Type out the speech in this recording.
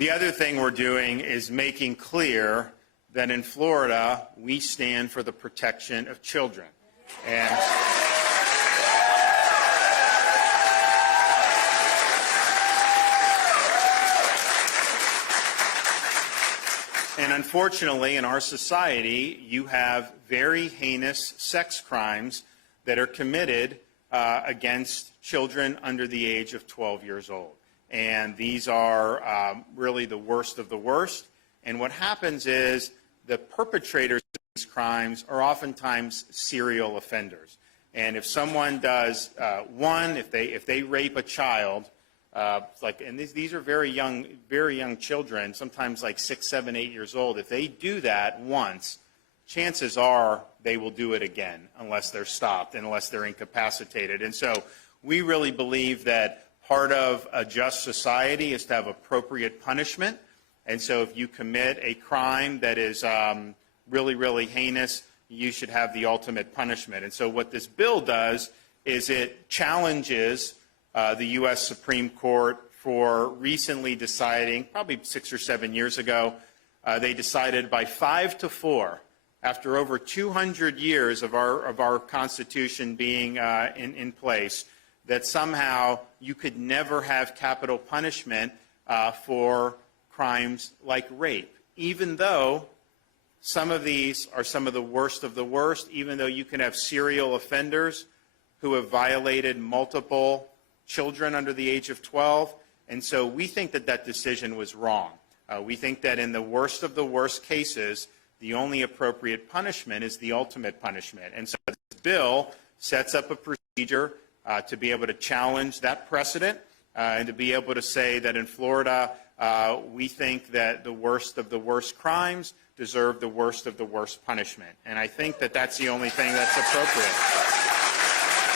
The other thing we're doing is making clear that in Florida, we stand for the protection of children. And unfortunately, in our society, you have very heinous sex crimes that are committed against children under the age of 12 years old. And these are really the worst of the worst. And what happens is the perpetrators of these crimes are oftentimes serial offenders. And if someone does if they rape a child, and these are very young children, sometimes like 6, 7, 8 years old. If they do that once, chances are they will do it again unless they're stopped and unless they're incapacitated. And so we really believe that part of a just society is to have appropriate punishment. And so if you commit a crime that is really, really heinous, you should have the ultimate punishment. And so what this bill does is it challenges the U.S. Supreme Court for recently deciding, probably 6 or 7 years ago, they decided by 5-4, after over 200 years of our Constitution being in place, that somehow you could never have capital punishment for crimes like rape, even though some of these are some of the worst, even though you can have serial offenders who have violated multiple children under the age of 12. And so we think that that decision was wrong. We think that in the worst of the worst cases, the only appropriate punishment is the ultimate punishment. And so this bill sets up a procedure to be able to challenge that precedent and to be able to say that in Florida, we think that the worst of the worst crimes deserve the worst of the worst punishment. And I think that that's the only thing that's appropriate.